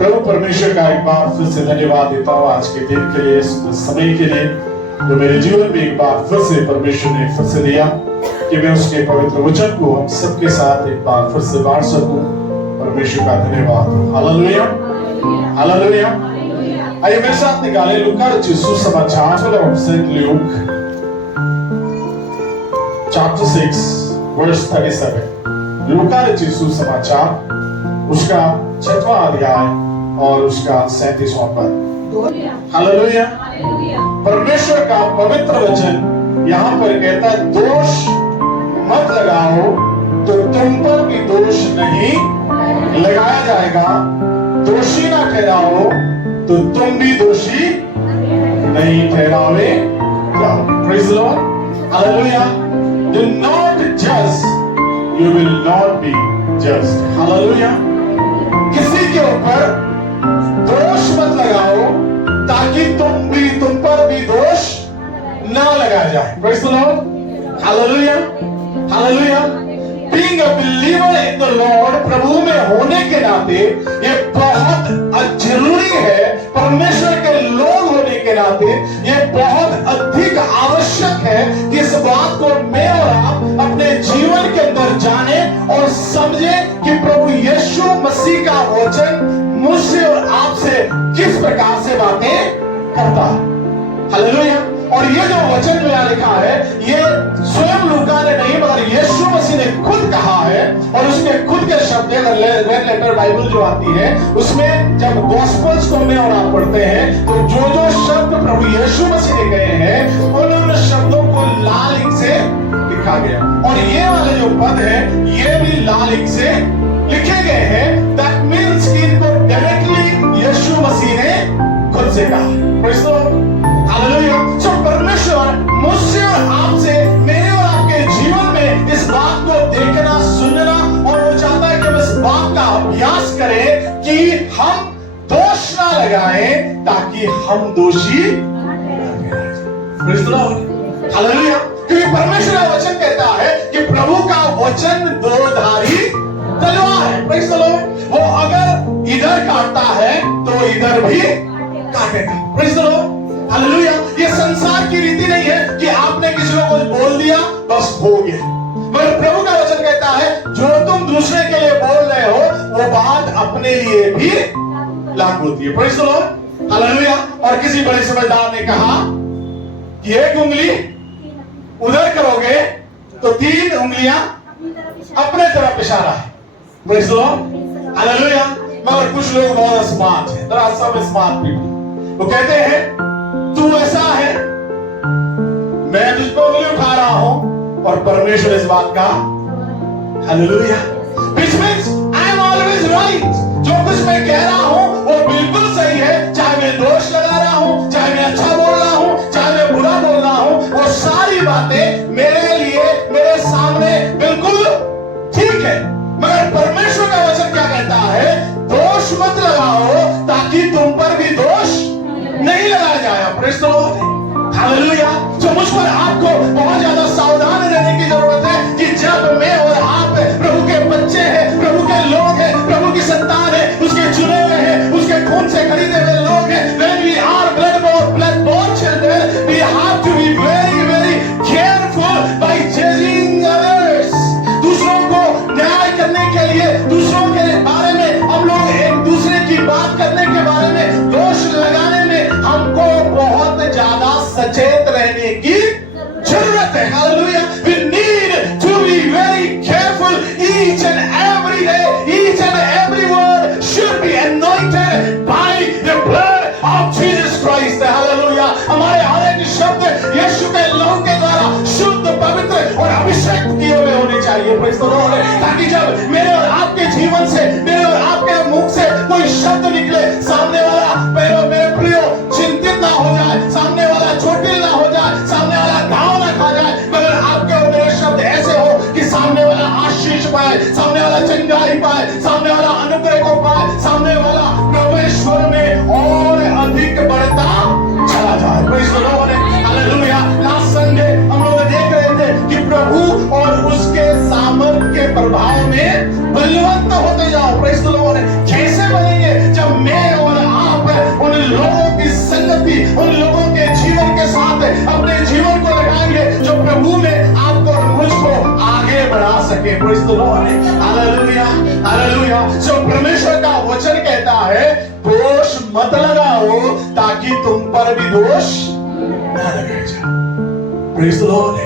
प्रभु परमेश्वर का एक बार फिर से धन्यवाद देता हूँ आज के दिन के लिए, इस समय के लिए जो मेरे जीवन में एक बार फिर से परमेश्वर ने फिर से दिया कि मैं उसके पवित्र वचन को हम सबके साथ एक बार फिर से बांट सकूं। परमेश्वर का धन्यवाद। Hallelujah, hallelujah. आइए मेरे साथ निकालें लूका रचित सुसमाचार of St. Luke chapter 6 verse 37। लूका रचित सुसमाचार उसका 6वां अध्याय और उसका 37वां पद। हालेलुया। परमेश्वर का पवित्र वचन यहाँ पर कहता है, दोष मत लगाओ तो तुम पर भी दोष नहीं लगाया जाएगा, दोषी ना ठहराओ तो तुम भी दोषी नहीं ठहरावे जाओ। Praise the Lord. Hallelujah. Do not judge, you will not be judged। Hallelujah. किसी के ऊपर दोष मत लगाओ ताकि तुम पर भी दोष ना लगाया जाए। Praise the Lord. Hallelujah, hallelujah. Being a believer in the Lord, प्रभु में होने के नाते ये बहुत जरूरी है। परमेश्वर के लोग होने के नाते ये बहुत अधिक आवश्यक है कि इस बात को मैं और आप अपने जीवन के अंदर जाने और समझे कि प्रभु यीशु मसीह का वचन मुझसे और आपसे किस प्रकार से बातें करता है। हालेलुया। और ये जो वचन जो यहाँ लिखा है, ये स्वयं लूका ने नहीं मगर यीशु मसीह ने खुद कहा है, और उसके खुद के शब्द रेड लेटर बाइबल जो आती है उसमें जब गॉस्पेल्स को में और आप पढ़ते हैं तो जो जो शब्द प्रभु यीशु मसीह ने कहे हैं उन शब्दों को लाल इंक से लिखा गया, और ये वाले जो पद है ये भी लाल इंक से लिखे गए हैं। दैट मींस कि इनको डायरेक्टली यीशु मसीह ने खुद से कहा। Praise the Lord. हालेलुया। सो परमेश्वर मुझसे और आपसे, मेरे और आपके जीवन में इस बात को देखना, सुनना, और वो चाहता है कि हम इस बात का अभ्यास करें कि हम दोष ना लगाएं ताकि हम दोषी। Praise the Lord. हालेलुया। क्योंकि परमेश्वर का वचन कहता है कि प्रभु का वचन दोधारी तलवार है। Praise the Lord. वो अगर इधर काटता है तो इधर भी काटेगा। Praise the Lord. हालेलुया। ये संसार की रीति नहीं है कि आपने किसी को कुछ बोल दिया बस हो गया, मगर प्रभु का वचन कहता है जो तुम दूसरे के लिए बोल रहे हो वो बात अपने लिए भी लागू होती है। Praise the Lord. हालेलुया। और किसी बड़े समझदार ने कहा कि एक उंगली उधर करोगे तो 3 उंगलियां अपने तरफ इशारा है। Praise the Lord. हालेलुया। मगर कुछ लोग बहुत स्मार्ट हैं, there are some smart people। वो कहते हैं तू ऐसा है, मैं तुझको उंगली उठा रहा हूं और परमेश्वर इस बात का। Hallelujah. Which means I am always right। जो कुछ मैं कह रहा हूं वो बिल्कुल सही है, चाहे मैं दोष लगा रहा हूं, चाहे मैं अच्छा बोल रहा हूं, चाहे मैं बुरा बोल रहा हूं, वो सारी बातें मेरे लिए, मेरे सामने बिल्कुल ठीक है। मगर परमेश्वर का वचन क्या कहता है? दोष मत लगाओ ताकि तुम पर भी दोष नहीं लगाया जाए। Praise the Lord. हालेलुया। जो मुझ पर आपको बहुत ज्यादा सावधान रहने की जरूरत है कि जब मैं और आप प्रभु के बच्चे हैं, प्रभु के लोग हैं, प्रभु की संतान है, उसके चुने हुए हैं, उसके खून से खरीदे हुए लोग हैं, when we are blood born children, we have to be very very careful by judging others। दूसरों को न्याय करने के लिए, दूसरों के बारे में हम लोग एक दूसरे की बात करने के बारे में, दोष लगाने में हमको बहुत ज्यादा सचेत रहने की जरूरत है। Hallelujah. We need to be very careful each and every day। Each and every word should be anointed by the blood of Jesus Christ। Hallelujah. हमारे हर एक शब्द यीशु के लहू के द्वारा शुद्ध, पवित्र और अभिषेक किए हुए होने चाहिए। Praise the Lord. ताकि जब मेरे और आपके जीवन से, मेरे और आपके मुख से कोई शब्द निकले, सामने वाला मेरे प्रियो चिंतित ना हो जाए, सामने वाला चोटिल ना हो जाए, सामने वाला घाव ना खा जाए, मगर आपके और मेरे शब्द ऐसे हो कि सामने वाला आशीष पाए, सामने वाला चंगाई पाए, सामने वाला अनुग्रह को पाए, सामने वाला परमेश्वर में और अधिक बढ़ता चला जाए। Praise the Lord. Hallelujah. Last Sunday हम लोग देख रहे थे कि प्रभु और उसके सामर्थ के प्रभाव में बलवंत होते जाओ। Praise the Lord. कैसे बनेंगे? जब मैं Praise the Lord. Hallelujah, hallelujah. So परमेश्वर का वचन कहता है दोष मत लगाओ ताकि तुम पर भी दोष न लगाया जाए. Praise the Lord.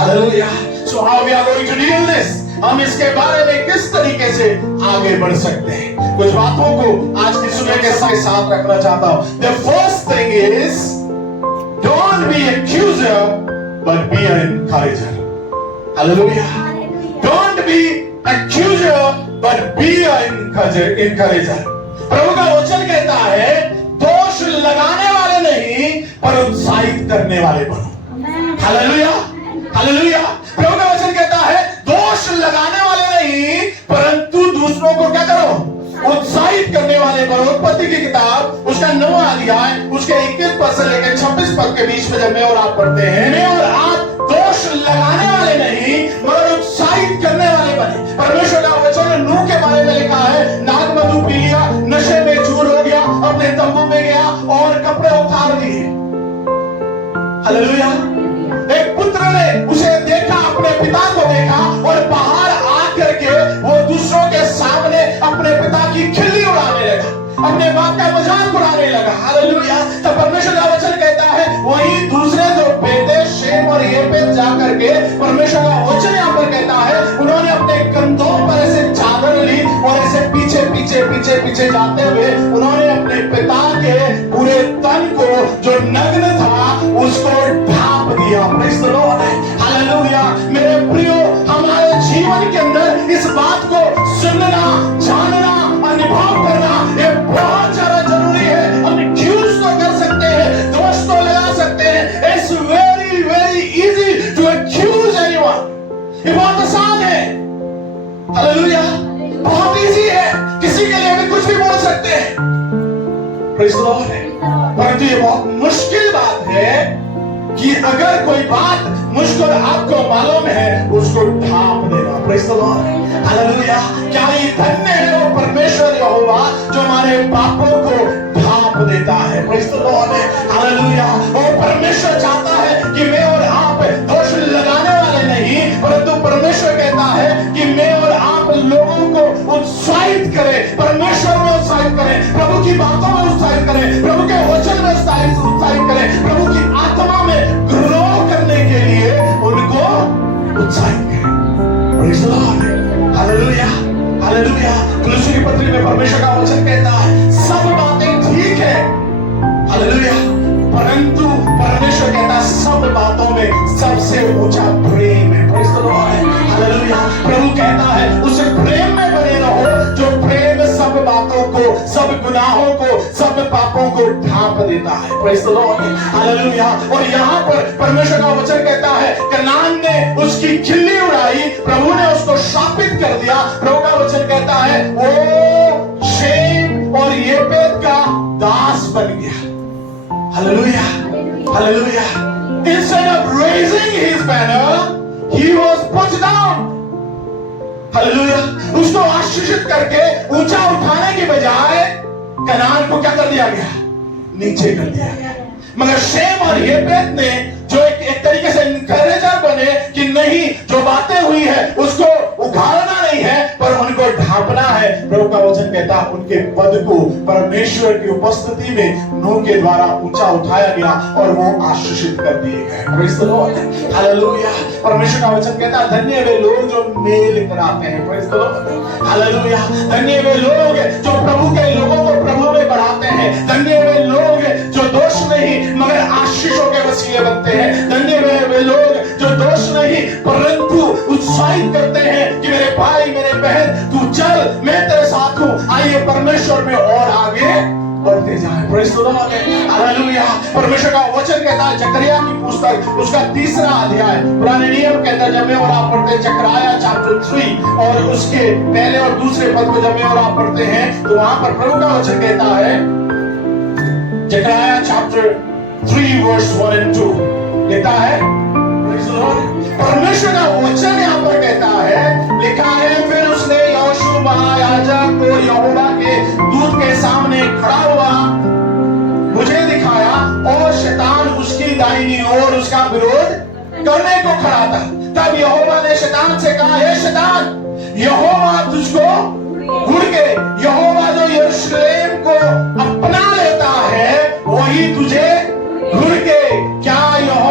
Hallelujah. So how we are going to deal this? हम इसके बारे में किस तरीके से आगे बढ़ सकते हैं? कुछ बातों को आज की सुबह के साथ रखना चाहता हूं. The first thing is don't be accuser but be an encourager. Hallelujah. Don't be accuser but be an encourager. प्रभु का वचन कहता है दोष लगाने वाले नहीं पर उत्साहित करने वाले बनो. Hallelujah, hallelujah. प्रभु का वचन कहता है दोष लगाने वाले नहीं परंतु दूसरों को क्या करो? उत्साहित करने वाले बनो. उत्पत्ति की किताब उसका 9वां अध्याय उसके 21 पद से लेकर 26 पद के बीच में जब मैं और आप पढ़ते हैं, मैं और आप दोष लगाने वाले नहीं मगर उत्साहित करने वाले बने. परमेश्वर का वचन नूह के बारे में लिखा है नाग मधु पी लिया, नशे में चूर हो गया, अपने तंबू में गया और कपड़े उतार दिए. हालेलुया. एक पुत्र ने उसे देखा, अपने पिता को देखा और बाहर आकर के वो दूसरों के सामने अपने पिता की खिल्ली उड़ाने लगा, अपने बाप का मजाक उड़ाने लगा. हालेलुया. तो परमेश्वर का वचन कहता है वही दूसरे जो बेटे शेम और येपेत जाकर के परमेश्वर का वचन यहाँ पर कहता है उन्होंने अपने कंधों पर ऐसे चादर ली और ऐसे पीछे पीछे पीछे पीछे जाते हुए उन्होंने अपने पिता के पूरे तन को जो नग्न था उसको ढांप दिया. Praise the Lord. हालेलुया. मेरे प्रियो, हमारे जीवन के अंदर इस बात को सुनना, जानना, अनुभव करना ये बहुत ज्यादा जरूरी है. हम एक्यूज तो कर सकते हैं, दोष तो लगा सकते हैं. It's very very easy to accuse anyone. ये बहुत आसान है. हालेलुया. बहुत इजी है, किसी के लिए भी कुछ भी बोल सकते हैं. Praise the Lord. परंतु ये बहुत मुश्किल बात है कि अगर कोई बात मुझको आपको मालूम है उसको ढांप देना. Praise the Lord. हालेलुया. क्या ये धन्य है वो परमेश्वर यहोवा जो हमारे पापों को ढांप देता है. Praise the Lord. हालेलुया. और परमेश्वर चाहता है कि मैं और आप दोष लगाने वाले नहीं परंतु परमेश्वर कहता है कि मैं और आप लोगों को उत्साहित करें, परमेश्वर में उत्साहित करें, प्रभु की बातों में उत्साहित करें, प्रभु के वचन में उत्साहित करें, प्रभु की आत्मा में ग्रो करने के लिए उनको उत्साहित करें. Praise the Lord. Hallelujah, hallelujah. कुलुस्सी की पत्री में परमेश्वर का वचन कहता है सब बातें ठीक है. हालेलुया. परंतु परमेश्वर कहता है सब बातों में सबसे ऊंचा प्रेम है. Praise the Lord. हालेलुया. प्रभु कहता है उस प्रेम में बने रहो जो प्रेम सब बातों को, सब गुनाहों को, सब पापों को ढांप देता है. Praise the Lord. हालेलुया. और यहाँ पर परमेश्वर का वचन कहता है कनान ने उसकी खिल्ली उड़ाई, प्रभु ने उसको शापित कर दिया. प्रभु का वचन कहता है वो शेम और येपेत का दास बन गया. Hallelujah, hallelujah. Instead of raising his banner, he was put down. Hallelujah. उसको आशीषित करके ऊंचा उठाने के बजाय कनान को क्या कर दिया गया? नीचे कर दिया गया. मगर शेम और येपेत ने जो एक तरीके से एनकरेजर बने कि नहीं जो बातें हुई है उसको उखाड़ना नहीं है पर उनको ढांपना है. प्रभु का वचन कहता है उनके पद को परमेश्वर की उपस्थिति में नूह के द्वारा ऊंचा उठाया गया और वो आशीषित कर दिए गए. Praise the Lord. हालेलुया. परमेश्वर का वचन कहता है धन्य वे लोग जो मेल कराते हैं. Praise the Lord. हालेलुया. धन्य वे लोग जो प्रभु के लोगों को प्रभु में बढ़ाते हैं. धन्य वे लोग जो दोष नहीं मगर आशीषों के वसीले बनते हैं. धन्य वे लोग जो दोष नहीं परंतु उत्साहित करते हैं कि मेरे भाई मेरे बहन तू चल, मैं तेरे साथ हूं. आइए परमेश्वर में और आगे बढ़ते जाएं. Praise the Lord. हालेलुया. परमेश्वर का वचन कहता है जकरिया की पुस्तक उसका 3रा अध्याय पुराने नियम के अंदर जब मैं और आप पढ़ते हैं जकरिया चैप्टर 3 और उसके पहले और दूसरे पद को जब मैं और आप पढ़ते हैं तो वहां पर प्रभु का वचन कहता है जकरिया चैप्टर 3 वर्स 1 and 2 लिखा है. परमेश्वर का वचन यहाँ पर कहता है लिखा है फिर उसने यहोशू महायाजक को यहोवा के दूत के सामने खड़ा हुआ मुझे दिखाया और शैतान उसकी दाहिनी ओर उसका विरोध करने को खड़ा था. तब यहोवा ने शैतान से कहा, हे शैतान, यहोवा तुझको घुड़ के, यहोवा जो यरूशलेम को अपना लेता है वही तुझे घुड़ के, क्या यह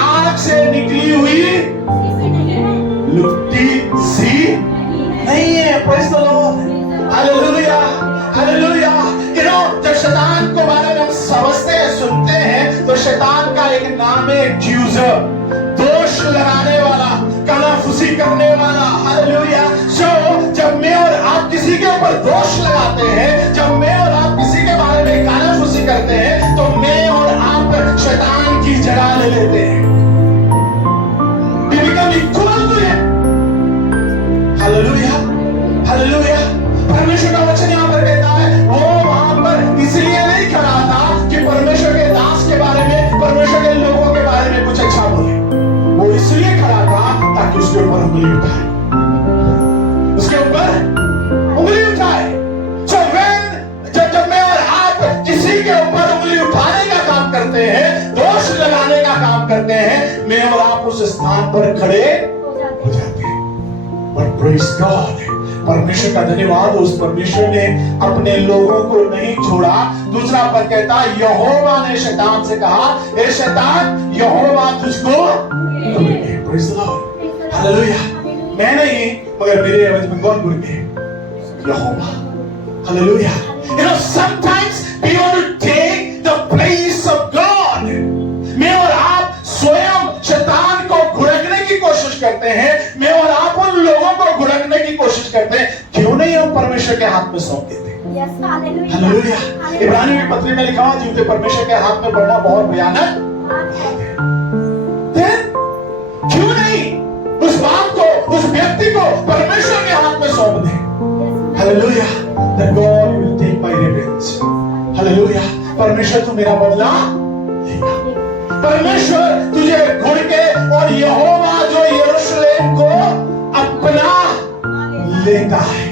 आग से निकली हुई लुकती सी नहीं है? Praise the Lord, hallelujah, hallelujah. जब शैतान को बारे में हम समझते हैं, सुनते हैं, तो शैतान का एक नाम है एक्यूजर, दोष लगाने वाला, कानाफूसी करने वाला, हालेलुया। जब मैं और आप किसी के ऊपर दोष लगाते हैं, जब मैं और आप किसी के बारे में कानाफूसी करते हैं, तो मैं और आप शैतान की जगह ले लेते हैं। We become equal to him. Hallelujah, hallelujah. परमेश्वर का वचन यहाँ पर कहता है, वो वहां पर इसलिए नहीं खड़ा था कि परमेश्वर के दास के बारे में, परमेश्वर के लोगों के बारे में कुछ अच्छा बोले। वो इसलिए खड़ा था ताकि उसके ऊपर उंगली उठाए, उसके ऊपर उंगली उठाए। जब मैं और आप किसी के ऊपर उंगली उठाने का काम करते हैं, दोष लगाने का काम करते हैं, मैं और आप उस स्थान पर खड़े हो जाते हैं। But praise God, परमेश्वर का धन्यवाद, उस परमेश्वर ने अपने लोगों को नहीं छोड़ा। दूसरा पद कहता है, यहोवा ने शैतान से कहा, ए शैतान, यहोवा तुझको Praise the Lord, हालेलुया। मैं नहीं, मगर मेरे एवज में कौन घुड़ गए? यहोवा, hallelujah. Sometimes we want to take the place of God. मैं और आप स्वयं शैतान को घुड़कने की कोशिश करते हैं, मैं और आप उन लोगों को घुड़कने की कोशिश करते हैं। क्यों नहीं हम परमेश्वर के हाथ में सौंप देते? हालेलुया। इब्रानियों की पत्री में लिखा हुआ, जीवते परमेश्वर के हाथ में पड़ना बहुत भयानक है। क्यों नहीं उस बात को, उस व्यक्ति को परमेश्वर के हाथ में सौंप दें? Hallelujah. That God will take my revenge. Hallelujah. परमेश्वर तू मेरा बदला लेगा। परमेश्वर तुझे घुड़ के, और यहोवा जो यरूशलेम को अपना लेता है।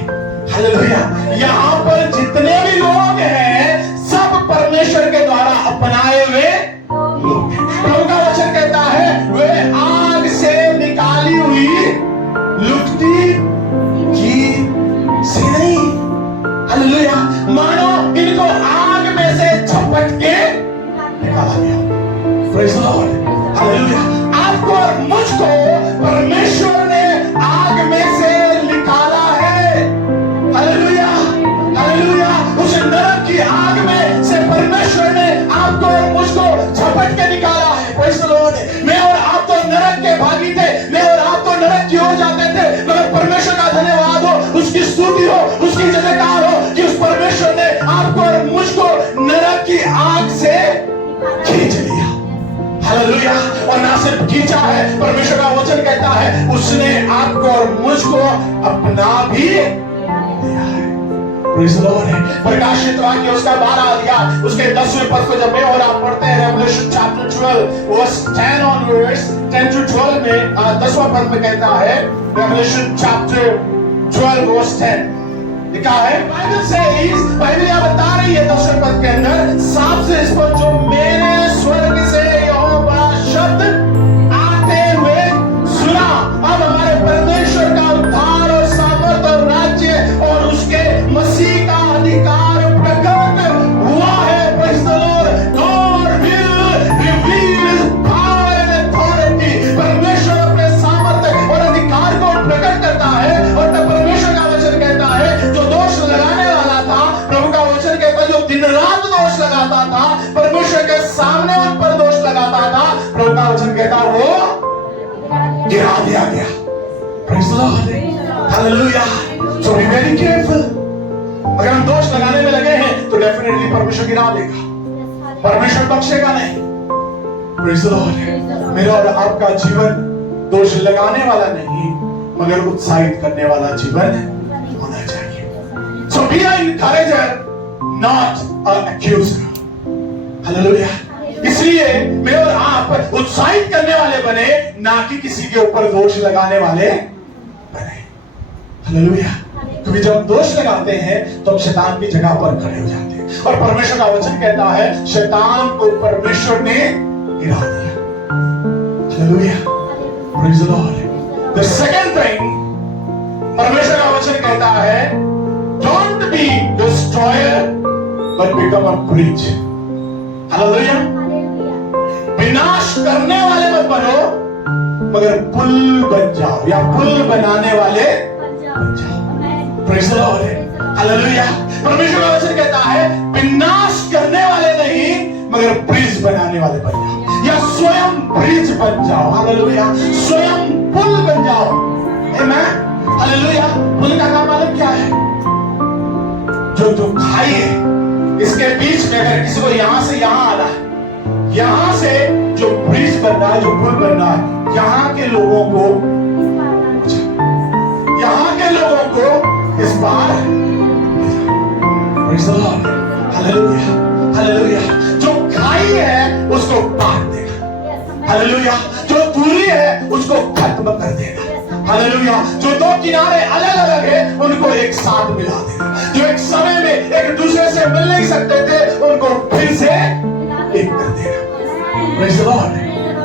हालेलुया। यहाँ पर जितने भी लोग हैं, सब परमेश्वर के द्वारा अपनाए हुए लोग हैं। प्रभु का वचन कहता है, वे आग से निकाली हुई लुकती की सी नहीं। हालेलुया। मानो इनको आग में से झपट के निकाला गया। Praise the Lord, hallelujah. आपको और मुझको परमेश्वर ने आग में से निकाला है। Hallelujah, hallelujah. उस नरक की आग में से परमेश्वर ने आपको और मुझको झपट के निकाला है। Praise the Lord। मैं और आप तो नरक के भागी थे, मैं और आप तो नरक की ओर जाते थे, मगर परमेश्वर का धन्यवाद हो, उसकी स्तुति हो, उसकी जयकार हो कि उस परमेश्वर ने आपको और मुझको नरक की आग से खींच लिया। हालेलुया। और ना सिर्फ खींचा है, परमेश्वर का वचन कहता है उसने आपको और मुझको अपना भी लिया है। Praise the Lord. प्रकाशित वाक्य उसका 12 अध्याय उसके 10वें पद को जब मैं और आप पढ़ते हैं, Revelation chapter 12 verse 10 onwards, 10 to 12 में 10वां पद में कहता है, रेवलेशन चैप्टर 12 वर्स 10 लिखा है, बाइबल सेज, बाइबल यहां बता रही है 10वें पद के अंदर साफ से इस पर, जो मैंने स्वर्ग से यहोवा शब्द आते हुए सुना। अब हमारे परमेश्वर का उद्धार और सामर्थ और राज्य और उसके मसीह का अधिकार प्रकट हुआ है। Praise the Lord. God will reveal His power and authority. परमेश्वर अपने सामर्थ्य और अधिकार को प्रकट करता है। और तब परमेश्वर का वचन कहता है, जो दोष लगाने वाला था, प्रभु का वचन कहता है, जो दिन रात दोष लगाता था, परमेश्वर के सामने उन पर दोष लगाता था, प्रभु का वचन कहता है वो गिरा दिया गया। Praise the Lord. Hallelujah. So be very careful. अगर हम दोष लगाने में लगे हैं तो डेफिनेटली परमेश्वर गिरा देगा, परमेश्वर बख्शेगा नहीं। Praise the Lord. मेरा और आपका जीवन दोष लगाने वाला नहीं, मगर उत्साहित करने वाला जीवन होना चाहिए। So be an encourager, not an accuser. Hallelujah. इसलिए मैं और आप उत्साहित करने वाले बने, ना कि किसी के ऊपर दोष लगाने वाले बने। हालेलुया। क्योंकि जब हम दोष लगाते हैं तो हम शैतान की जगह पर खड़े हो जाते हैं, और परमेश्वर का वचन कहता है शैतान को परमेश्वर ने गिरा दिया। Hallelujah, Praise the Lord. The second thing, परमेश्वर का वचन कहता है, don't be destroyer but become a bridge. Hallelujah. विनाश करने वाले मत बनो, मगर पुल बन जाओ, या पुल बनाने वाले बन जाओ। Praise the Lord. हालेलुया। परमेश्वर का वचन कहता है, विनाश करने वाले नहीं, मगर ब्रिज बनाने वाले बन जाओ, या स्वयं ब्रिज बन जाओ। हालेलुया। स्वयं पुल बन जाओ। आमेन। हालेलुया। पुल का काम मालूम क्या है? जो खाई है, इसके बीच में अगर किसी को यहां से यहां आना है, यहां से जो ब्रिज बनना है, जो पुल बनना है, यहां के लोगों को इस बार Praise the Lord. Hallelujah. Hallelujah. जो खाई है उसको पार देगा। हालेलुया। जो दूरी है उसको खत्म कर देगा। हालेलुया। जो दो किनारे अलग अलग है उनको एक साथ मिला देगा। जो एक समय में एक दूसरे से मिल नहीं सकते थे उनको फिर से एक कर देगा। Praise the Lord.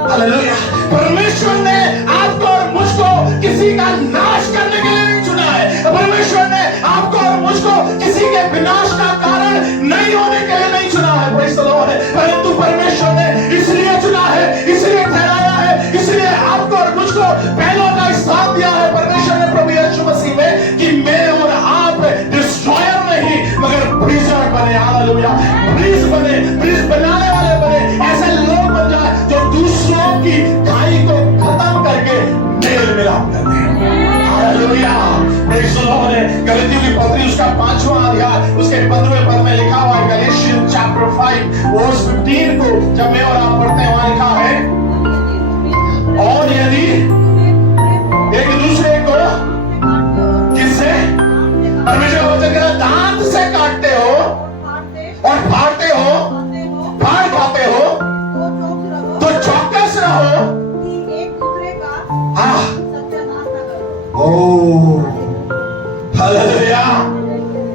हालेलुया। परमेश्वर ने आपको और मुझको किसी का नाश करने के लिए नहीं चुना है। परमेश्वर ने आपको और मुझको किसी के विनाश का कारण नहीं होने के लिए नहीं चुना है। Praise the Lord. परंतु परमेश्वर ने इसलिए चुना है, इसलिए ठहराया है, इसलिए आपको और मुझको पहलों का स्थान दिया है परमेश्वर ने प्रभु यीशु मसीह में, कि मैं और आप डिस्ट्रॉयर नहीं मगर ब्रिजर बने। हालेलुया। ब्रिज बने, ब्रिज बनाने वाले बने, ऐसे लोग बन जाए जो दूसरों की खाई को खत्म करके मेल मिलाप करते हैं। हालेलुया। Praise the Lord. गलातियों की पत्री उसका 5वां अध्याय उसके 15वें पद में लिखा हुआ है, गैलेशियंस चैप्टर 5 वर्स 15 को जब मैं और आप पढ़ते हैं, वहां लिखा है, और यदि एक दूसरे को किससे, परमेश्वर का वचन कहता है, दांत से काटते हो और फाड़ते हो, फाड़ खाते हो, तो चौकस रहो कि एक दूसरे का सत्यानाश न करो। Oh hallelujah.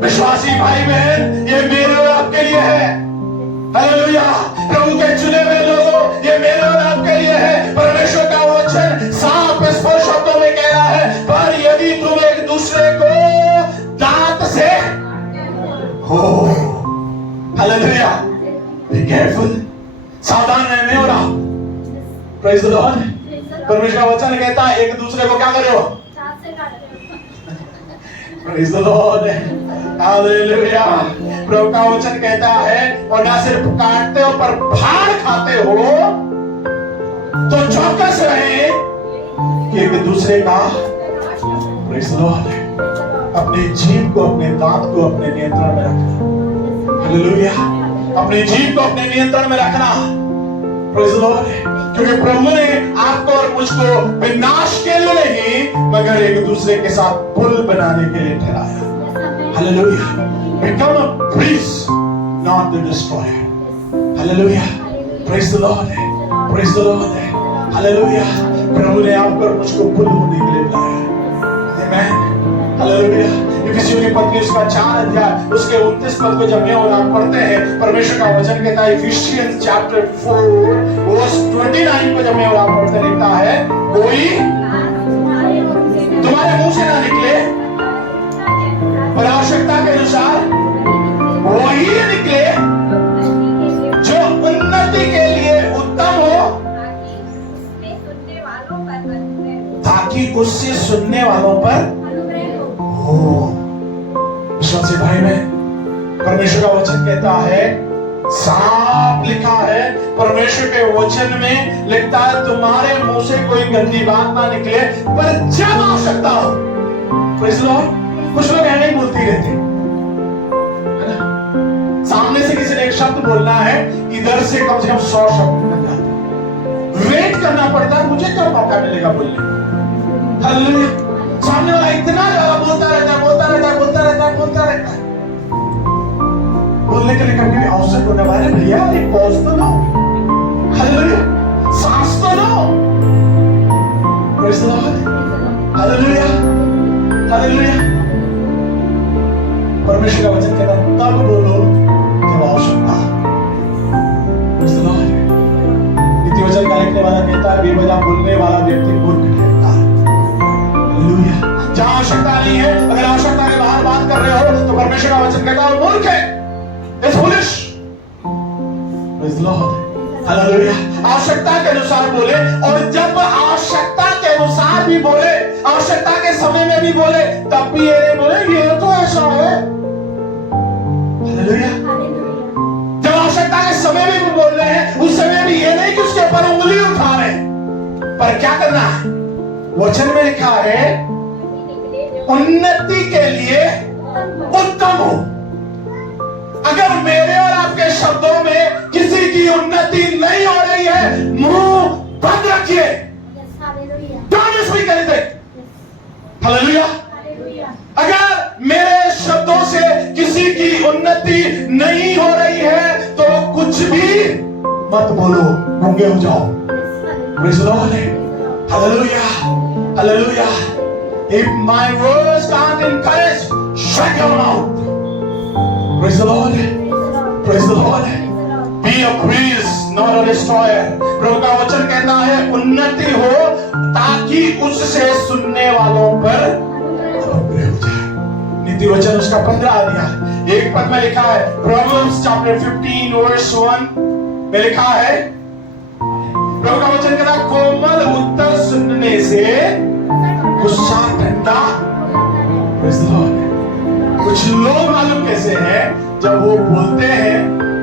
विश्वासी भाई बहन, ये मेरे और आपके लिए है। हालेलुया। प्रभु के चुने हुए लोगों, ये मेरे और आपके लिए है। परमेश्वर का वचन साफ स्पष्ट शब्दों में कह रहा है, पर यदि तुम एक दूसरे को दांत से हो, हालेलुया, बी केयरफुल, सावधान रहने और आप। Praise the Lord. परमेश्वर का वचन कहता है, एक दूसरे को क्या करो, प्रेज़ द लॉर्ड। हालेलुया। प्रभु का वचन कहता है, और ना सिर्फ काटते हो पर फाड़ खाते हो, तो चौकस रहे कि एक दूसरे का, प्रेज़ द लॉर्ड, अपने जीभ को, अपने दांत को अपने नियंत्रण में रखना। हालेलुया। अपने जीभ को अपने नियंत्रण में रखना। Praise the Lord. क्योंकि प्रभु ने आपको और मुझको विनाश के लिए नहीं मगर एक दूसरे के साथ पुल बनाने के लिए ठहराया। Hallelujah. Become a bridge, not the destroyer. Hallelujah. Praise the Lord. Praise the Lord. Hallelujah. प्रभु ने आपको और मुझको पुल होने के लिए बुलाया। Amen. Hallelujah. इफिसियों की पत्री उसका 4 अध्याय उसके 29 पद को जब मैं और आप पढ़ते हैं, परमेश्वर का वचन कहता है, इफिशियंस चैप्टर 4 वर्स 29 को जब मैं और आप पढ़ते हैं, लिखता है, कोई तुम्हारे मुंह से ना निकले पर आवश्यकता के अनुसार वही निकले जो उन्नति के लिए उत्तम हो, ताकि उससे सुनने वालों पर हो। विश्वासी भाई में परमेश्वर का वचन कहता है, साफ लिखा है परमेश्वर के वचन में, लिखता है, तुम्हारे मुंह से कोई गंदी बात ना निकले पर जब आवश्यकता हो। Praise the Lord. कुछ लोग ऐसे ही बोलते रहते हैं, है ना? सामने से किसी ने एक शब्द बोलना है, इधर से कम 100 शब्द निकल जाते हैं। वेट करना पड़ता है, मुझे कब मौका मिलेगा बोलने। हालेलुया। सामने वाला इतना ज्यादा बोलता रहता है, बोलता रहता है, बोलता रहता है, बोलता रहता है। बोलने के लिए कभी अवसर होने वाले, भैया एक पॉज तो लो। हालेलुया। सांस तो लो। Praise the Lord. Hallelujah. Hallelujah. परमेश्वर का वचन कहता है, तब बोलो जब आवश्यकता। Praise the Lord. नीति वचन का लिखने वाला कहता है, बेवजह बोलने वाला व्यक्ति मूर्ख नहीं है। अगर आवश्यकता के बाहर बात कर रहे हो तो परमेश्वर का वचन कहता है मूर्ख है, it's foolish. Praise the Lord, hallelujah. आवश्यकता के अनुसार बोले, और जब आवश्यकता के अनुसार भी बोले, आवश्यकता के समय में भी बोले, तब भी ये नहीं बोले ये तो ऐसा है। हालेलुया। जब आवश्यकता के समय में भी बोल रहे हैं, उस समय भी ये नहीं कि उसके ऊपर उंगली उठा रहे हैं, पर क्या करना है? वचन में लिखा है उन्नति के लिए उत्तम हो। अगर मेरे और आपके शब्दों में किसी की उन्नति नहीं हो रही है, मुंह बंद रखिए, डोंट स्पीक एनीथिंग। हालेलुया। अगर मेरे शब्दों से किसी की उन्नति नहीं हो रही है तो कुछ भी मत बोलो, गूंगे हो जाओ। Praise the Lord, hallelujah, hallelujah. If my words can't encourage, shut your mouth. Praise the Lord. Praise the Lord. Be a priest, not a destroyer. प्रभु का वचन कहता है उन्नति हो ताकि उससे सुनने वालों पर अनुग्रह हो जाए। नीति वचन उसका 15 अध्याय एक पद में लिखा है, Proverbs chapter 15 verse 1 में लिखा है, प्रभु का वचन कहता है कोमल उत्तर सुनने से गुस्सा ठंडा। Praise the Lord. कुछ लोग मालूम कैसे हैं, जब वो बोलते हैं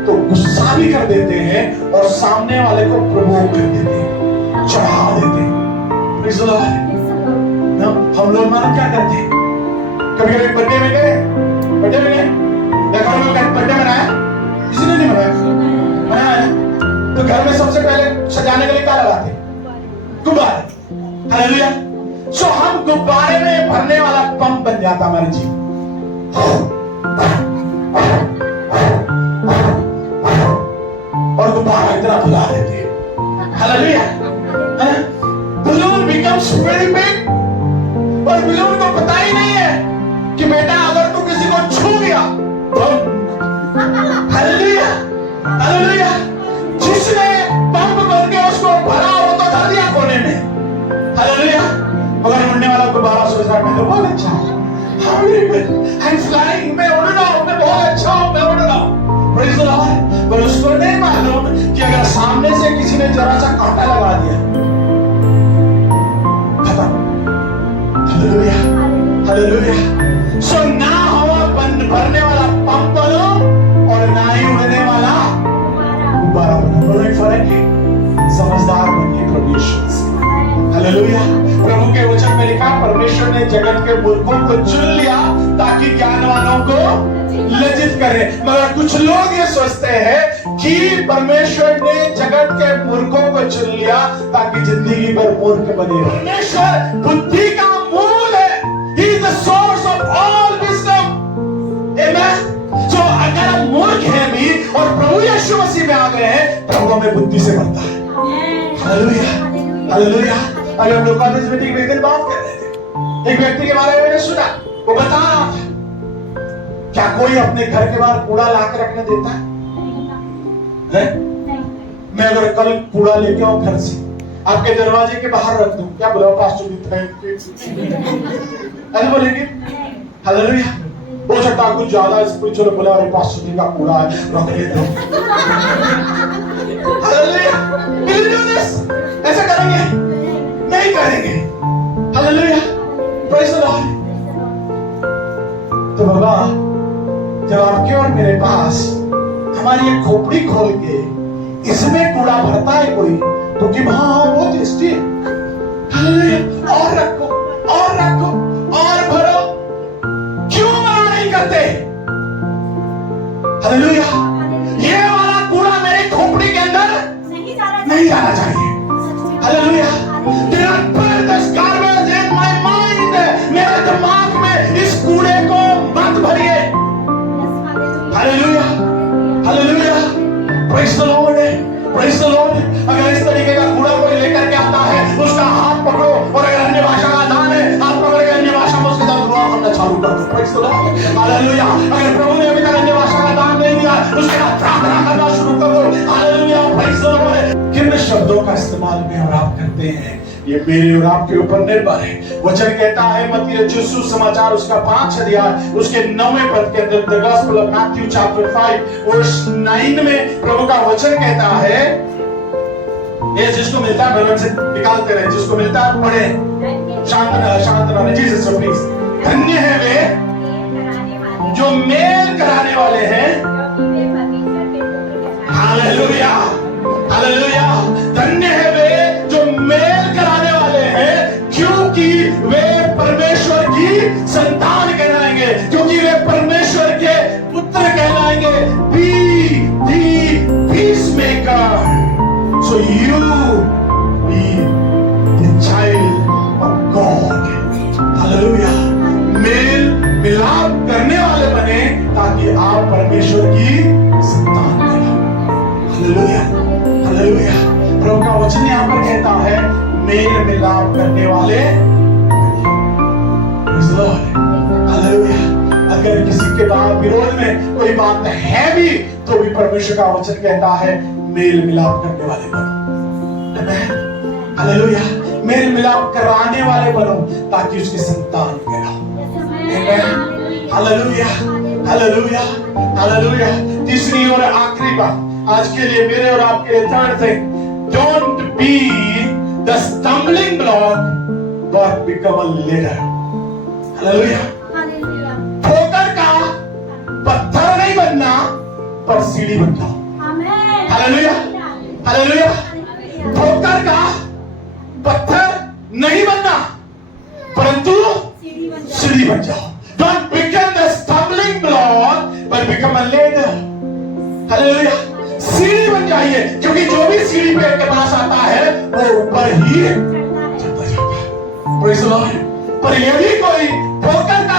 तो गुस्सा भी कर देते हैं और सामने वाले को प्रमोट कर देते हैं, चढ़ा देते हैं। Praise the Lord. हम लोग मालूम क्या करते हैं, कभी कभी बर्थडे में गए, बर्थडे में गए, देखो हम लोग बर्थडे मनाया, किसी ने नहीं मनाया, तो घर में सबसे पहले सजाने के लिए क्या लगाते? गुब्बारे। हालेलुया। सो हम गुब्बारे में भरने वाला पंप बन जाता हमारे जीवन। और गुब्बारा इतना फुला देते हैं। Hallelujah. Balloon becomes very big, और बलून को पता ही नहीं है कि बेटा अगर तू किसी को छू गया, हालेलुया, हालेलुया। जिसने पंप भर के उसको भरा वो तो डाल दिया कोने में। हालेलुया। मगर उड़ने वाला गुब्बारा सोच रहा है मैं तो बहुत अच्छा हूँ, I'm flying, मैं उड़ रहा हूँ, मैं बहुत अच्छा हूँ, मैं उड़ रहा हूँ। Praise the Lord। पर उसको नहीं मालूम कि अगर सामने से किसी ने जरा सा कांटा लगा दिया, खत्म। Hallelujah, hallelujah. सो ना हवा भरने वाला पंप बनो और ना ही उड़ने वाला गुब्बारा बनो, दोनों ही फर्क है। समझदार बनिए प्रभु यीशु से। हालेलुया। प्रभु के वचन में लिखा परमेश्वर ने जगत के मूर्खों को चुन लिया ताकि ज्ञानवानों को लज्जित करे। मगर कुछ लोग ये सोचते हैं कि परमेश्वर ने जगत के मूर्खों को चुन लिया ताकि जिंदगी भर मूर्ख बने रहे। परमेश्वर बुद्धि का मूल है, He is the source of all wisdom. Amen. तो अगर हम मूर्ख हैं भी और प्रभु यीशु मसीह में आ गए हैं, प्रभु हमें बुद्धि से भरता है। Hallelujah, hallelujah. अगर हम लोग कॉलेज में एक व्यक्ति बात कर रहे थे, एक व्यक्ति के बारे में मैंने सुना, वो बता रहा था क्या कोई अपने घर के बाहर कूड़ा ला के रखने देता है? मैं अगर कल कूड़ा लेके आऊं घर से, आपके दरवाजे के बाहर रख दूं, क्या बोला पास्टर जी थैंक यू, अरे बोलेंगे? हालेलुया। हो सकता है कुछ ज्यादा स्पिरिचुअल बोला, अरे पास्टर जी का कूड़ा है रख लेते हो। Hallelujah. Will you do this? ऐसा करेंगे? नहीं करेंगे। हालेलुया। Praise the Lord। तो बाबा जब आपके और मेरे पास हमारी ये खोपड़ी खोल के इसमें कूड़ा भरता है कोई, तो कि हाँ बहुत टेस्टी है, हालेलुया, और रखो और रखो और भरो, क्यों मना नहीं करते? हालेलुया। ये वाला कूड़ा मेरे खोपड़ी के अंदर नहीं जाना चाहिए। Hallelujah. Do not put this garbage in my mind। मेरे दिमाग में इस कूड़े को मत भरिए। Hallelujah, hallelujah. Praise the Lord, praise the Lord। अगर इस तरीके का कूड़ा कोई लेकर के आता है, उसका हाथ पकड़ो, और अगर अन्य भाषा का दान है, हाथ पकड़ के अन्य भाषा में उसके साथ दुआ करना चालू कर दो। Praise the Lord, hallelujah. अगर प्रभु ने अभी तक अन्य भाषा का दान नहीं दिया, उसके साथ प्रार्थना करना शुरू कर दो। Hallelujah, praise the Lord। शब्दों का इस्तेमाल में और आप करते हैं, ये मेरे और आपके ऊपर निर्भर है। वचन कहता है मत्ती रचित सुसमाचार उसका 5 अध्याय उसके 9वें पद के अंदर, the gospel of Matthew chapter 5 verse 9 में प्रभु का वचन कहता है, ये जिसको मिलता है भगवान से निकालते रहे, जिसको मिलता है पढ़े, शांत रहने। Jesus please. धन्य है वे जो मेल कराने वाले हैं, हालेलुया हालेलुया। धन्य है वे जो मेल कराने वाले हैं, क्योंकि वे परमेश्वर की संतान कहलाएंगे, क्योंकि वे परमेश्वर के पुत्र कहलाएंगे। Be the peacemaker, so you be the child of God. Hallelujah. मेल मिलाप करने वाले बने ताकि आप परमेश्वर की संतान बने। Hallelujah hallelujah. प्रभु का वचन यहाँ पर कहता है मेल मिलाप करने वाले। हालेलुया। अगर किसी के बाद विरोध में कोई बात है भी तो भी परमेश्वर का वचन कहता है मेल मिलाप करने वाले बनो। आमीन। हालेलुया। मेल मिलाप कराने वाले बनो ताकि उसकी संतान कहलाओ। आमीन। Hallelujah hallelujah hallelujah. तीसरी और आखिरी बात आज के लिए मेरे और आपके लिए, third thing, don't be the stumbling block but become a leader. Hallelujah. ठोकर का पत्थर नहीं बनना पर सीढ़ी बन जाओ। Hallelujah hallelujah. ठोकर का पत्थर नहीं बनना परंतु सीढ़ी बन जाओ। Don't become the stumbling block but become a leader. Hallelujah. सीढ़ी बन जाइए, क्योंकि जो भी सीढ़ी पे के पास आता है वो ऊपर ही चढ़ता जाता है। Praise the Lord. पर यदि कोई ठोकर का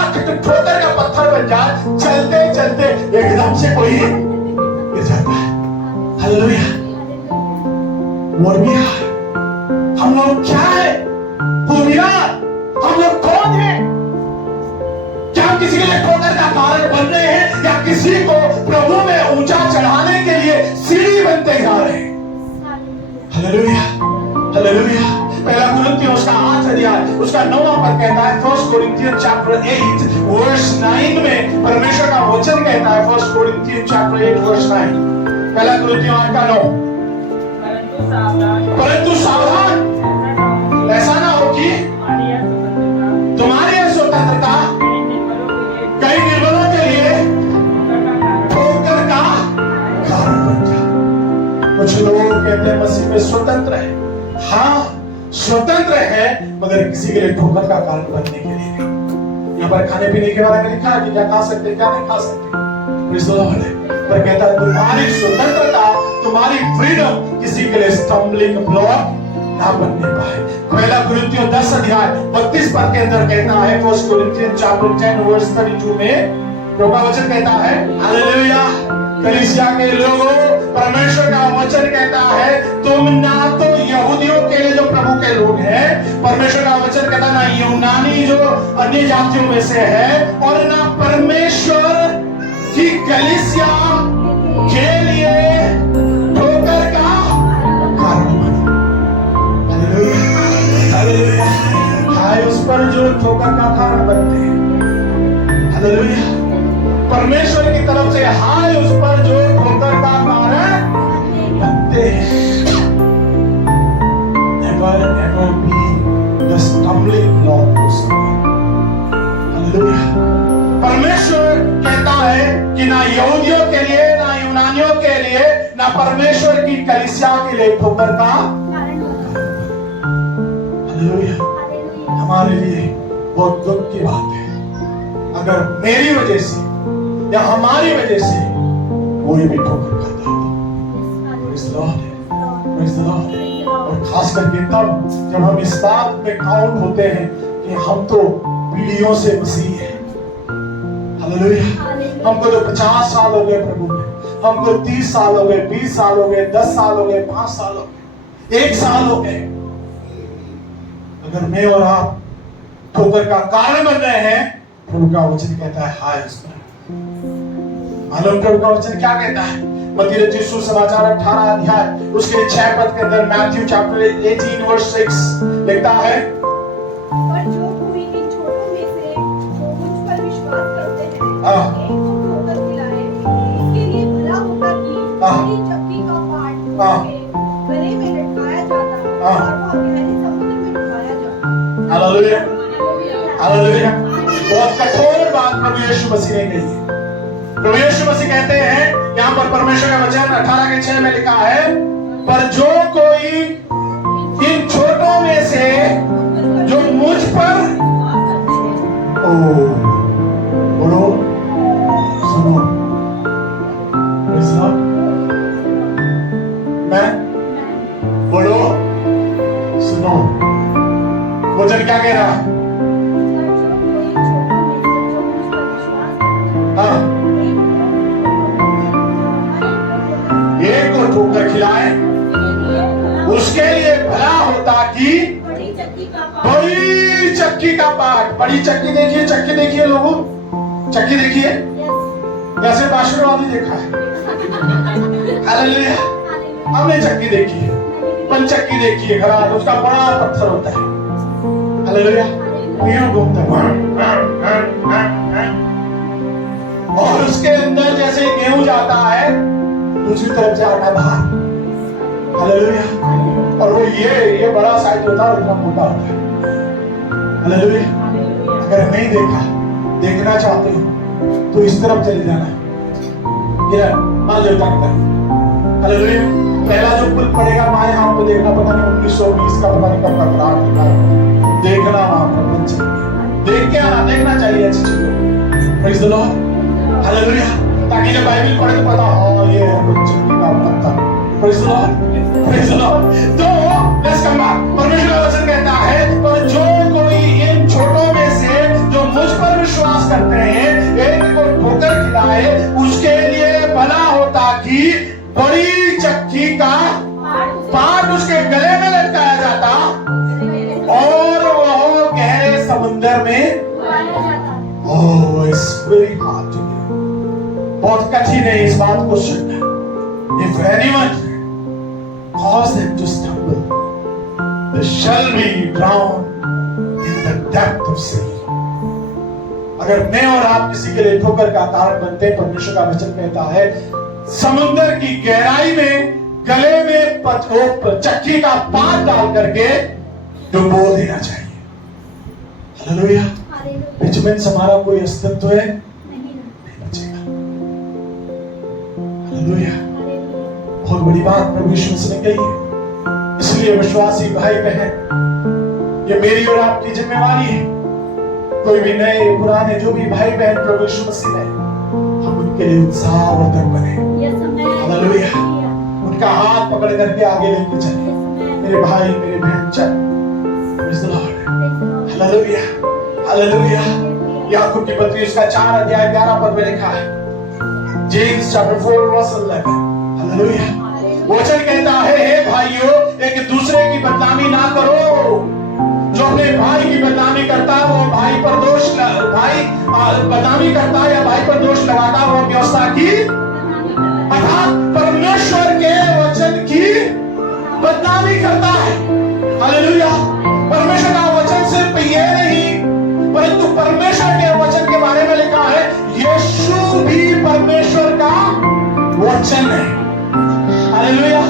पत्थर बन जाए, चलते चलते एकदम से कोई गिर जाता है। हालेलुया। और भी हम लोग क्या है, हम लोग कौन है? क्या हम किसी के लिए ठोकर का कारण बन रहे हैं या किसी को प्रभु में ऊंचा चढ़ाने के लिए सीढ़ी बनते जा रहे हैं? Hallelujah hallelujah. पहला कुरिन्थियों उसका 8 अध्याय उसका 9वां पद कहता है, 1 Corinthians chapter 8 verse 9 में परमेश्वर का वचन कहता है, 1 Corinthians chapter 8 verse 9, पहला कुरिन्थियों 8 का 9, परंतु सावधान ऐसा ना हो कि तुम्हारी स्वतंत्रता कई निर्बलों के लिए ठोकर का कारण बन जाए। कुछ लोग कहते हैं मसीह में स्वतंत्र है, हाँ स्वतंत्र है, मगर किसी के लिए ठोकर का कारण बनने के लिए नहीं। यहाँ पर खाने पीने के बारे में लिखा है कि क्या खा सकते क्या नहीं खा सकते, पर कहता है तुम्हारी स्वतंत्रता, तुम्हारी फ्रीडम किसी के लिए स्टम्बलिंग ब्लॉक ना बनने पाए। पहला कुरिन्थियों 10 अध्याय 32 पद के अंदर कहता है, 1 Corinthians chapter 10 verse 32 में प्रभु का वचन कहता है, हालेलुया। कलीसिया के लोगों, परमेश्वर का वचन कहता है तुम ना तो यहूदियों के लिए जो प्रभु के लोग हैं, परमेश्वर का वचन कहता है ना यूनानी जो अन्य जातियों में से है, और ना परमेश्वर की कलीसिया के लिए ठोकर का कारण बनो। हालेलुया हाय उस पर जो ठोकर का कारण बनते हैं। हालेलुया। परमेश्वर की तरफ से हाय उस पर जो ठोकर का कारण बनते हैं। Never be the stumbling block to someone. Hallelujah. परमेश्वर कहता है कि ना यहूदियों के लिए, ना यूनानियों के लिए, ना परमेश्वर की कलीसिया के लिए ठोकर का। हालेलुया। हमारे लिए बहुत दुख की बात है अगर मेरी वजह से या हमारी वजह से कोई भी ठोकर खाता है। Praise the Lord, praise the Lord। और खास करके तब जब हम इस बात में काउंट होते हैं कि हम तो पीढ़ियों से मसीह हैं। हालेलुया। हमको तो 50 साल हो गए प्रभु में, हमको 30 साल हो गए, 20 साल हो गए, 10 साल हो गए, 5 साल हो गए, 1 साल हो गए। अगर मैं और आप ठोकर का कारण बन रहे हैं, प्रभु का वचन कहता है हाय उस पर। मालूम प्रभु का वचन क्या कहता है? मत्ती रचित सुसमाचार 18 अध्याय उसके 6 पद के अंदर मैथ्यू चैप्टर 18 वर्स 6 लिखता है, पर जो कोई इन छोटों में से जो मुझ पर विश्वास करते हैं एक को ठोकर खिलाए, इसके लिए भला होता कि बड़ी चक्की का पाट उसके गले में लटकाया जाता और वह गहरे समुद्र में डुबाया जाता। Hallelujah, hallelujah. बहुत कठोर बात प्रभु यीशु मसीह ने कही है। प्रभु यीशु मसीह कहते हैं यहाँ पर परमेश्वर का वचन 18 के 6 में लिखा है, पर जो कोई इन छोटों में से जो मुझ पर बोलो सुनो, मैं बोलो सुनो, वचन क्या कह रहा है? एक को ठोकर खिलाए, उसके लिए भला होता कि बड़ी चक्की का पाट। बड़ी चक्की देखिए, चक्की देखिए लोगों, चक्की देखिए, या सिर्फ आशीर्वाद ही देखा है? हालेलुया, हमने चक्की देखी है, पंचक्की देखी है, घरा उसका बड़ा पत्थर होता है। हालेलुया, यूं घूमता है और उसके अंदर जैसे गेहूं जाता है दूसरी तरफ से आटा बाहर। हालेलुया, और वो ये बड़ा साइज होता है और इतना मोटा होता है। हालेलुया, अगर नहीं देखना चाहते हो तो इस तरफ चले जाना, ये माल देवता की तरफ। हालेलुया, पहला जो पुल पड़ेगा माए हाथ पे देखना, पता नहीं 1920 का पता नहीं कब का प्लान होता है, देखना वहां पर देख के आना, देखना चाहिए अच्छी चीजें। प्रेज़ द लॉर्ड, हालेलुया, ताकि जब बाइबल पढ़े तो पता हो ये है चक्की का पत्थर। Praise the Lord, praise the Lord. तो लेट्स कम बैक, परमेश्वर का वचन कहता है, पर जो कोई इन छोटों में से जो मुझ पर विश्वास करते हैं एक को ठोकर खिलाए, उसके लिए भला होता कि बड़ी चक्की का पाट उसके गले में लटकाया जाता और वह गहरे समुद्र में बहुत कठिन है इस बात को सुनना। If anyone cause them to stumble, they shall be drowned in the depth of sea. अगर मैं और आप किसी के लिए ठोकर का कारण बनते हैं, परमेश्वर का वचन कहता है समुद्र की गहराई में गले में चक्की का पाट डाल करके डुबो देना चाहिए। हालेलुया, बीच में हमारा कोई अस्तित्व है नहीं बचेगा। हालेलुया, बहुत बड़ी बात प्रभु यीशु मसीह ने कही है। इसलिए विश्वासी भाई बहन, ये मेरी और आपकी जिम्मेवारी है, कोई भी नए पुराने जो भी भाई बहन प्रभु यीशु मसीह है, हम उनके लिए उत्साहवर्धक बने। हालेलुया, उनका हाथ पकड़ करके आगे लेके चले, मेरे भाई मेरे बहन चल। Praise the Lord, hallelujah, hallelujah. याकूब की पत्री उसका 4 अध्याय 11 पद में लिखा है, जेम्स चैप्टर 4 वर्स 11। हालेलुया, वचन कहता है, हे भाइयों, एक दूसरे की बदनामी ना करो। जो अपने भाई की बदनामी करता है वो भाई पर दोष बदनामी करता है या भाई पर दोष लगाता है, वो व्यवस्था की अर्थात परमेश्वर के वचन की बदनामी करता है। हालेलुया, परमेश्वर का वचन सिर्फ ये नहीं परंतु परमेश्वर के वचन के बारे में लिखा है, यीशु भी परमेश्वर का वचन है। हालेलुया,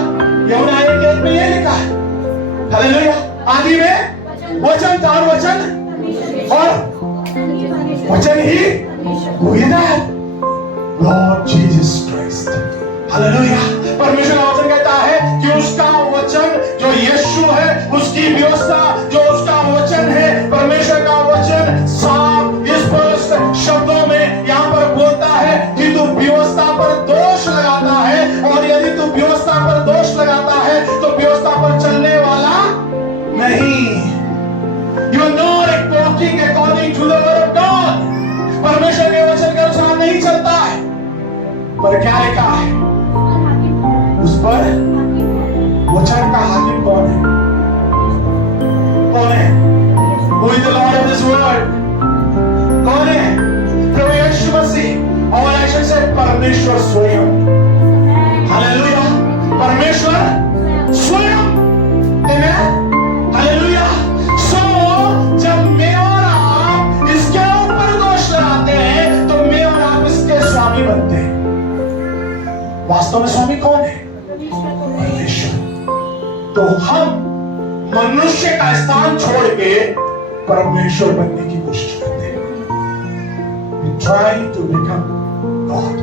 यूहन्ना 1:1 में ये लिखा है। हालेलुया, आदि में वचन था और वचन ही हुई था लॉर्ड जीसस क्राइस्ट। हालेलुया, परमेश्वर का वचन कहता है कि उसका वचन जो यीशु है, उसकी व्यवस्था जो उसका वचन है, परमेश्वर का वचन साफ स्पष्ट शब्दों में यहाँ पर बोलता है कि तू व्यवस्था पर दोष लगाता है, और यदि तू व्यवस्था पर दोष लगाता है तो व्यवस्था पर चलने वाला नहीं। You are not walking according to the word of God. परमेश्वर के वचन के अनुसार नहीं चलता है। पर क्या लिखा है उस पर? वचन का हाकिम कौन है? कौन है? Who is the Lord of this world? कौन है? प्रभु यीशु मसीह, और ऐसे से परमेश्वर स्वयं। वास्तव में स्वामी कौन है? परमेश्वर। तो हम मनुष्य का स्थान छोड़ के परमेश्वर बनने की कोशिश करते हैं। We try to become God.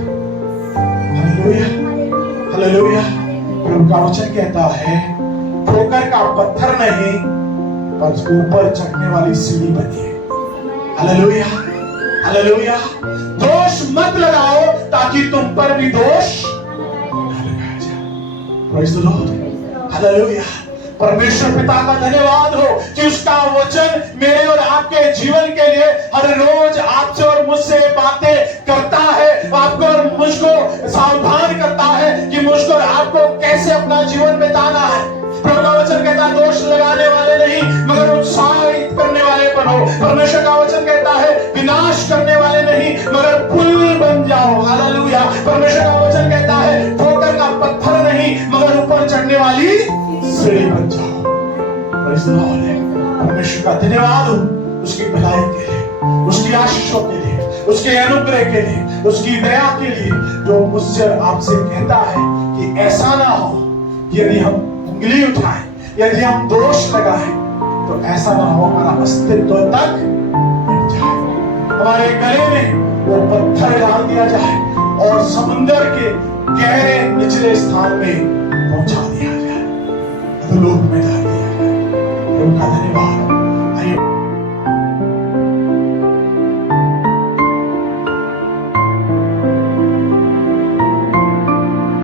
Hallelujah, hallelujah. प्रभु का वचन कहता है ठोकर का पत्थर नहीं पर ऊपर चढ़ने वाली सीढ़ी बनी है। Hallelujah, hallelujah. दोष मत लगाओ ताकि तुम पर भी दोष न लगाया जाए। Praise the Lord. हालेलुया। परमेश्वर पिता का धन्यवाद हो कि उसका वचन मेरे और आपके जीवन के लिए हर रोज आपसे और मुझसे बातें करता है, आपको और मुझको सावधान करता है कि मुझको और आपको कैसे अपना जीवन बिताना है। प्रभु का वचन कहता है दोष लगाने वाले नहीं मगर उत्साहित करने वाले बनो। परमेश्वर का वचन कहता है विनाश करने वाले नहीं मगर पुल बन जाओ। हालेलुया। परमेश्वर का वचन कहता है ठोकर का पत्थर नहीं मगर ऊपर चढ़ने वाली सीढ़ी बन जाओ। Praise the Lord. परमेश्वर का धन्यवाद हो उसकी भलाई के लिए, उसकी आशीषों के लिए, उसके अनुग्रह के लिए, उसकी दया के लिए जो मुझसे आपसे कहता है कि ऐसा ना हो यदि हम उंगली उठाएं, यदि हम दोष लगाएं तो ऐसा ना हो हमारा अस्तित्व तक मिट जाए, हमारे गले में वो पत्थर डाल दिया जाए और समुद्र के गहरे निचले स्थान में पहुंचा दिया जाए, लोक में डाल दिया जाए। उनका धन्यवाद।